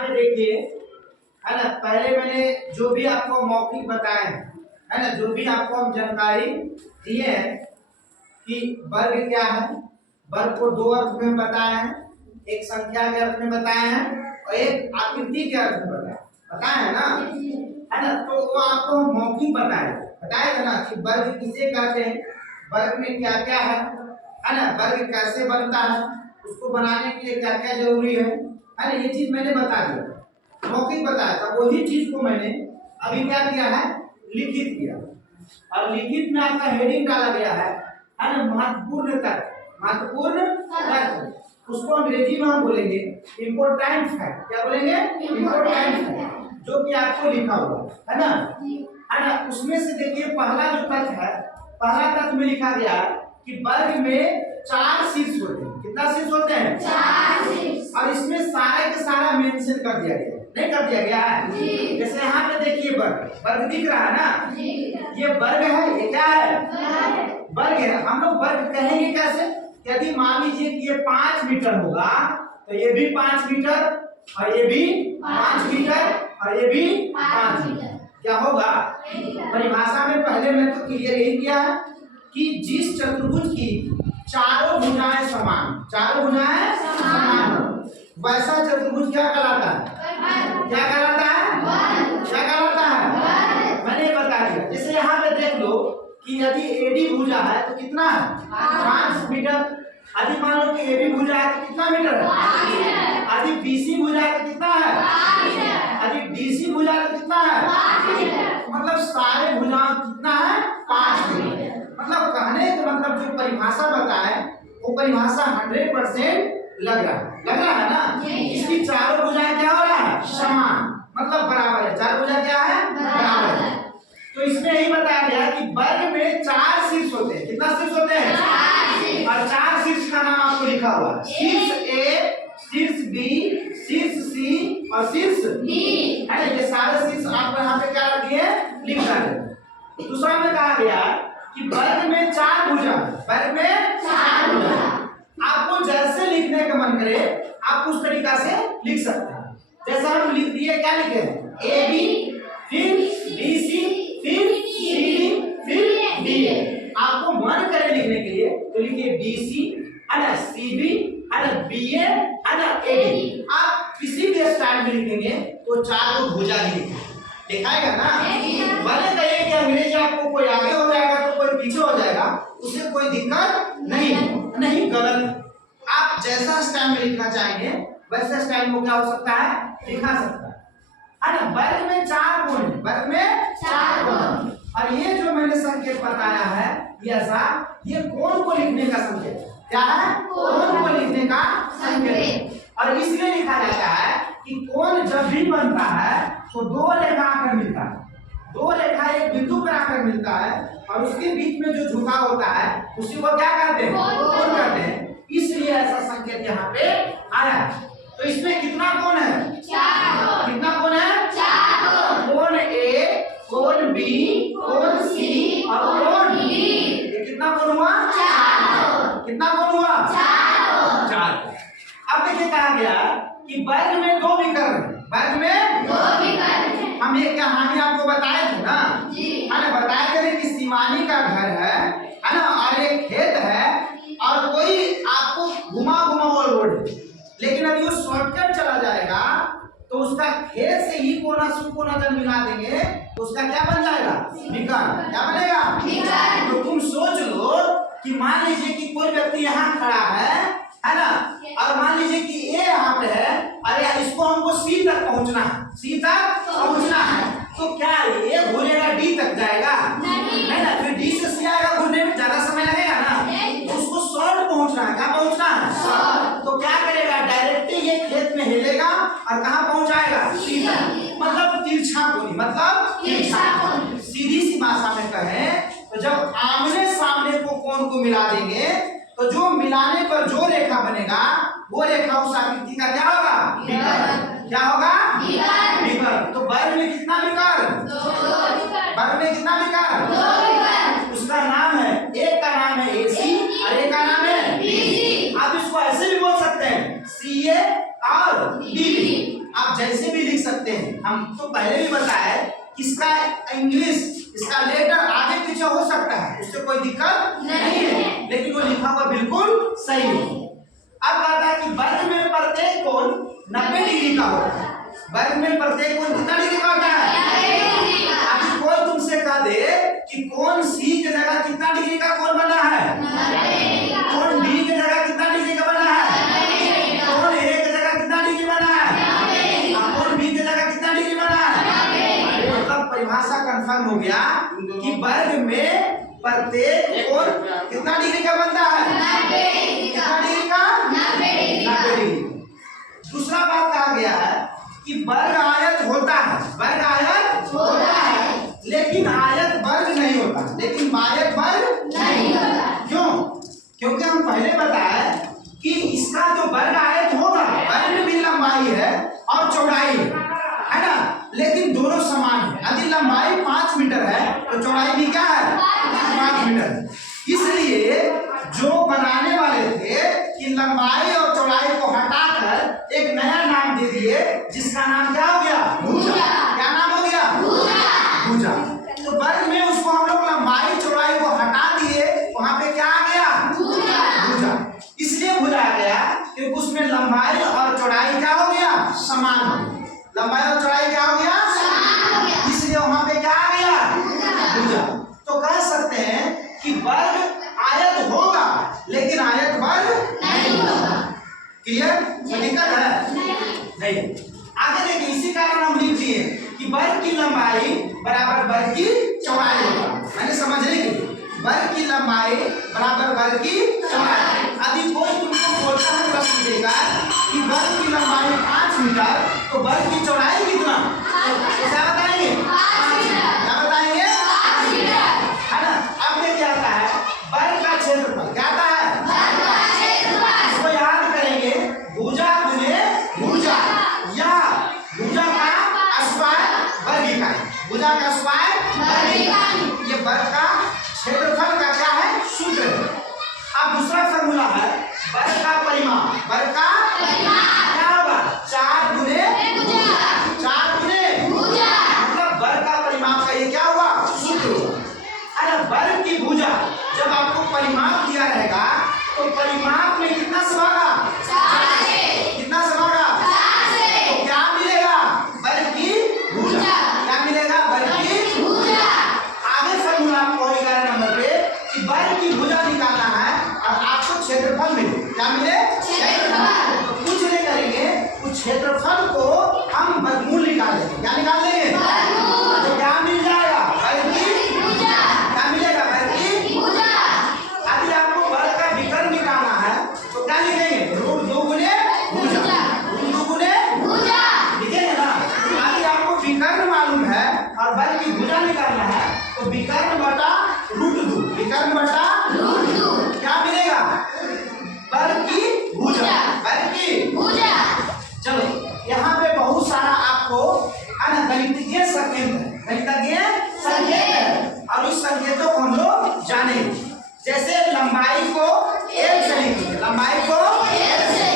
में देखिए, है ना, पहले मैंने जो भी आपको मौखिक बताए हैं, है ना, जो भी आपको हम जानकारी दिए हैं कि वर्ग क्या है, वर्ग को दो अर्थ में बताए हैं, एक संख्या के अर्थ में बताए हैं और एक आकृति के अर्थ में बताए हैं ना, है ना। तो वो आपको मौखिक बताएगा ना कि वर्ग किसे कहते हैं, वर्ग में क्या क्या है ना, वर्ग कैसे बनता है, उसको बनाने के लिए क्या क्या जरूरी है ना, ये चीज मैंने बता दिया, मौखिक बताया था। वही चीज को मैंने अभी क्या किया है, लिखित किया, और लिखित में आपका हेडिंग डाला गया है ना, महत्वपूर्ण तथ्य। उसको अंग्रेजी में हम बोलेंगे इम्पोर्टेंट फैक्ट। क्या बोलेंगे? इम्पोर्टेंट फैक्ट, जो कि आपको लिखा हुआ है ना। उसमें से देखिए पहला जो तथ्य है, पहला तथ्य में लिखा गया है कि वर्ग में 4 शीर्ष होते हैं। कितना शीर्ष होते हैं? 4 शीर्ष। और इसमें सारे के सारा मेंशन कर दिया गया, नहीं कर दिया गया है? जैसे यहाँ पे देखिए वर्ग दिख रहा है ना, ये वर्ग है, ये क्या है? वर्ग है। हम लोग वर्ग कहेंगे कैसे? यदि मान लीजिए कि ये 5 मीटर होगा तो ये भी 5 मीटर और ये भी 5 मीटर और ये भी 5 मीटर, क्या होगा? परिभाषा में पहले मैं तो क्लियर यही किया है कि जिस चतुर्भुज की चारों भुजाएं समान हो, वैसा चतुर्भुज क्या कहलाता है? क्या कहलाता है? क्या कहलाता है? मैंने बता दिया। जैसे यहाँ पे देख लो कि यदि एडी भुजा है तो कितना है? 5 मीटर। यदि मान लो कि एबी भुजा है तो कितना मीटर है? यदि बीसी भुजा है तो कितना है? यदि डीसी भुजा है तो कितना है? मतलब सारे भुजाएं कितना है? 5 मीटर। मतलब कहने का मतलब जो परिभाषा बताए वो परिभाषा 100% लग रहा है ना। इसकी चारों भुजाएं क्या हो रहा है? समान, मतलब बराबर है। चार भुजा क्या है? बराबर है। तो इसमें यही बताया गया कि वर्ग में 4 शीर्ष होते हैं। कितना शीर्ष होते हैं? 4 शीर्ष। और 4 शीर्ष का नाम आपको लिखा हुआ है, शीर्ष ए, शीर्ष बी, शीर्ष सी और शीर्ष डी, है ना। ये सारे शीर्ष आपको यहाँ पे क्या लगे लिख रहे। दूसरा में कहा गया कि वर्ग में 4 भुजा, वर्ग में 4 भुजा। आपको जैसे लिखने का मन करे आप उस तरीका से लिख सकते हैं। जैसा हम लिख दिए, क्या लिखे? ए बी, फिर बी सी, फिर सी डी, फिर डी ए। आपको मन करे लिखने के लिए तो लिखिए बी सी, है ना, सी बी, है ना, बी ए, है ना, ए डी। आप किसी भी स्टाइल में लिखेंगे तो 4 भुजा ही दिखाएगा ना। भले कहिए कि अंग्रेजी आपको कोई आगे हो जाएगा तो कोई पीछे हो जाएगा, उससे कोई दिक्कत नहीं, गलत। आप जैसा स्टाइल में लिखना चाहेंगे वैसा स्टाइल में क्या हो सकता है? लिखा सकता है ना। वर्ग में 4 गुण, वर्ग में 4 गुण। और ये जो मैंने संकेत बताया है ये कोण को लिखने का संकेत। क्या है? कोण को लिखने का संकेत। और इसलिए लिखा जाता है कि कोण जब भी बनता है तो 2 रेखा आकर मिलता है, 2 रेखा एक बिंदु पर आकर मिलता है और उसके बीच में जो झुकाव होता है उसी को क्या कहते हैं? कोण कहते हैं। इसलिए ऐसा संकेत यहाँ पे आया। तो इसमें कितना कोण है? 4। कितना कोण है? 4। कोण ए, कोण बी, कोण सी और कोण डी। ये कितना कोण हुआ? 4। कितना कोण हुआ? 4। अब देखिए कहा गया कि वर्ग में 2 विकर्ण, वर्ग में 2 विकर्ण। हम एक कहानी आपको बताए थे ना, है ना, बताए थे कि सीमानी का घर है ना, और एक खेत है और कोई आपको घुमा रोड, लेकिन अभी वो शॉर्टकट चला जाएगा तो उसका खेत से ही कोना से कोना जब मिला देंगे तो उसका क्या बन जाएगा? विकर्ण। क्या बनेगा? विकर्ण। तो तुम सोच लो कि मान लीजिए कि कोई व्यक्ति यहाँ खड़ा है ना, और मान लीजिए कि ये यहाँ पे है, अरे इसको हमको सी तक पहुँचना है, सी तक पहुँचना है, तो क्या ये घूरेगा डी तक जाएगा? नहीं ना। फिर डी से सी आएगा, घूरने में ज्यादा समय लगेगा ना, तो उसको शॉर्ट पहुँचना है। क्या पहुँचना है? तो क्या करेगा? डायरेक्टली ये खेत में हिलेगा और कहाँ पहुँचाएगा? सी तक। मतलब तिरछा कोणी, मतलब तिरछा कोणी। सीधी सी भाषा में कहें तो जब आमने सामने को कोण को मिला देंगे तो जो मिलाने पर जो रेखा बनेगा वो रेखा उस आकृति का क्या होगा? विकर्ण। क्या होगा? विकर्ण। तो वर्ग में कितना विकर्ण? 2। वर्ग में कितना विकर्ण? 2। उसका नाम है, एक का नाम है एसी और एक का नाम है बीसी। आप इसको ऐसे भी बोल सकते हैं सीए और डीबी। आप जैसे भी लिख सकते हैं। हम तो पहले भी बताया इसका इंग्लिश, इसका लेटर आगे पीछे हो सकता है, उससे कोई दिक्कत नहीं है, लेकिन वो लिखा हुआ बिल्कुल सही है। अब कहता है कि वर्ग में प्रत्येक कोण 90 डिग्री का होता है। वर्ग में प्रत्येक कोण कितना डिग्री का होता है? अभी कोई तुमसे कह दे कि कोण सी की जगह कितना डिग्री का कोण बना है, कोण डी की जगह कितना डिग्री का बना है, कोण ए की जगह कितना डिग्री बना है, कोण बी की जगह कितना डिग्री बना है। मतलब परिभाषा कंफर्म हो गया कि वर्ग में प्रत्येक कोण कितना डिग्री का बनता है, कितना डिग्री का, 90 डिग्री। दूसरा बात कहा गया है कि वर्ग आयत होता है, वर्ग आयत होता है, लेकिन आयत वर्ग नहीं होता, लेकिन आयत वर्ग नहीं होता। क्यों? क्योंकि हम पहले बताया कि इसका जो वर्ग आयत होगा, वर्ग में भी लंबाई है और चौड़ाई है ना, लेकिन दोनों समान है। यदि लंबाई 5 मीटर है तो चौड़ाई भी क्या है, 5 मीटर। इसलिए जो बनाने वाले थे कि लंबाई और चौड़ाई को हटाकर एक नया नाम दे दिए, जिसका नाम क्या हो गया, भुजा। क्या नाम हो गया, भुजा। तो वर्ग में उसको हम लोग लंबाई चौड़ाई को हटा दिए, वहां पे क्या आ गया, भुजा। इसलिए भुजा आ गया क्योंकि उसमें लंबाई और चौड़ाई क्या हो गया, समान हो गया। लंबाई और चौड़ाई क्या हो गया, इसलिए वहां पे क्या आ गया, भुजा। तो कह सकते हैं कि वर्ग आयत होगा लेकिन आयत वर्ग नहीं होगा। क्लियर? कोई दिक्कत है नहीं। आगे देखिए, इसी कारण हम लिख दिए कि वर्ग की लंबाई बराबर वर्ग की चौड़ाई होगा। मैंने समझने के लिए वर्ग की लंबाई बराबर वर्ग की चौड़ाई। यदि कोई तुमको बोलता है, प्रश्न देगा कि वर्ग की लंबाई 5 मीटर तो वर्ग की चौड़ाई कितना, क्या बताएंगे, क्या बताएंगे, है ना। अब देखिए आता है वर्ग का क्षेत्रफल, क्या आता है, इसको याद करेंगे, भुजा गुने भुजा या भुजा का स्क्वायर वर्ग इकाई, भुजा का स्क्वायर वर्ग इकाई। ये वर्ग का क्षेत्रफल का क्या है, सूत्र है। अब दूसरा फॉर्मूला है वर्ग का परिमाप, वर्ग का क्या होगा, 4 गुने भुजा, मतलब वर्ग का परिमाप का ये क्या हुआ, सूत्र हुआ। अरे वर्ग की भुजा जब आपको परिमाप दिया रहेगा तो परिमाप में कितना समागा, कितना समागा, तो क्या मिलेगा, वर्ग की भुजा। क्या मिलेगा, वर्ग की भुजा। आगे फॉर्मूला आपको 11 नंबर पे कि वर्ग की भुजा निकालना है और आपको क्षेत्रफल मिले, क्या मिले, क्षेत्रफल। तो कुछ नहीं करेंगे, उस क्षेत्रफल को हम वर्गमूल निकाल लेंगे। क्या निकाल लेंगे, तो क्या मिल जाएगा, वर्ग की भुजा। क्या मिलेगा, वर्ग की भुजा। यदि आपको वर्ग का विकर्ण निकालना है तो क्या लिखेंगे, रूट 2 गुने भुजा, रूट 2 गुने भुजा लिखेंगे ना। यदि आपको विकर्ण मालूम है और वर्ग की भुजा निकालना है तो विकर्ण बटा रूट 2, विकर्ण बटा रूट 2 क्या मिलेगा, वर्ग की भुजा, वर्ग की भुजा। चलो यहाँ पे बहुत सारा आपको गणितीय संकेत है, गणितीय संकेत है, और उस संकेतों को हम लोग जानेंगे। जैसे लंबाई को L से लिखेंगे, लंबाई को L से,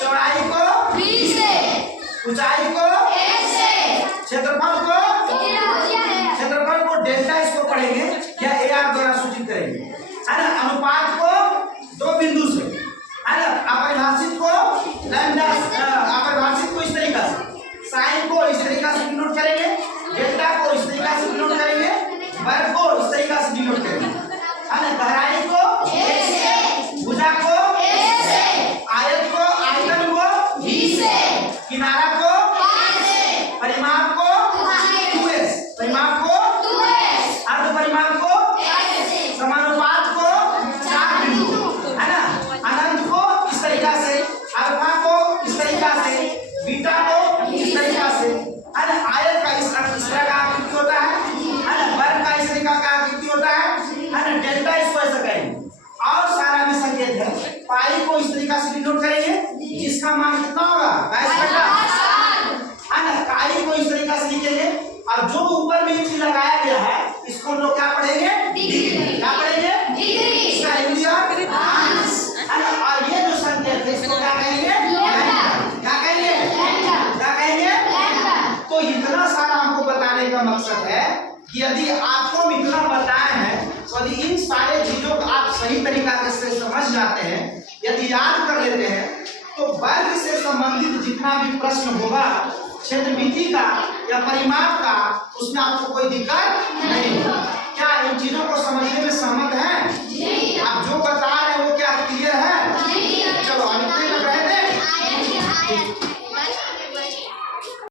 चौड़ाई को B से, ऊंचाई को H से, क्षेत्रफल को डेल्टा, इसको पढ़ेंगे या AR द्वारा सूचित करेंगे, है ना। अनुपात को 2 बिंदु से, है ना। अपरिभाषित को लैम्डा, अपरिभाषित को इस तरीका से, साइन को इस तरीका से डिनोट करेंगे, डेल्टा को इस तरीका से डिनोट करेंगे, वर्ग को इस तरीका से डिनोट करेंगे, है ना। गहराई को A से, भुजा को A से, आयत को, आयतन को B से, किनारा को R से, परिमाप को 2S, परिमाप को 2S, अर्ध परिमाप को S से, समानुपात को 4 बिंदु, है ना। अनंत को इस तरीका से, अल्फा को इस तरीका से, बीटा को इस तरीका से, है ना। आयत का इस तरह का आकृति होता है ना। वर्ग का इस तरीका का आकृति होता है ना। डेल्टा इसको ऐसा करेंगे, और सारा भी संकेत है। पाई को इस तरीका से डिनोट करेंगे, जिसका मान कितना होगा, 22 बटा, है ना। काई को इस तरीका तो इतना सारा हमको बताने का मकसद है कि यदि आपको हम इतना बताए हैं तो यदि इन सारे चीजों को आप सही तरीका से समझ जाते हैं, यदि याद कर लेते हैं, तो वर्ग से संबंधित जितना भी प्रश्न होगा क्षेत्रमिति का या परिमाप का, उसमें आपको कोई दिक्कत नहीं होगी। क्या इन चीजों को समझने में सहमत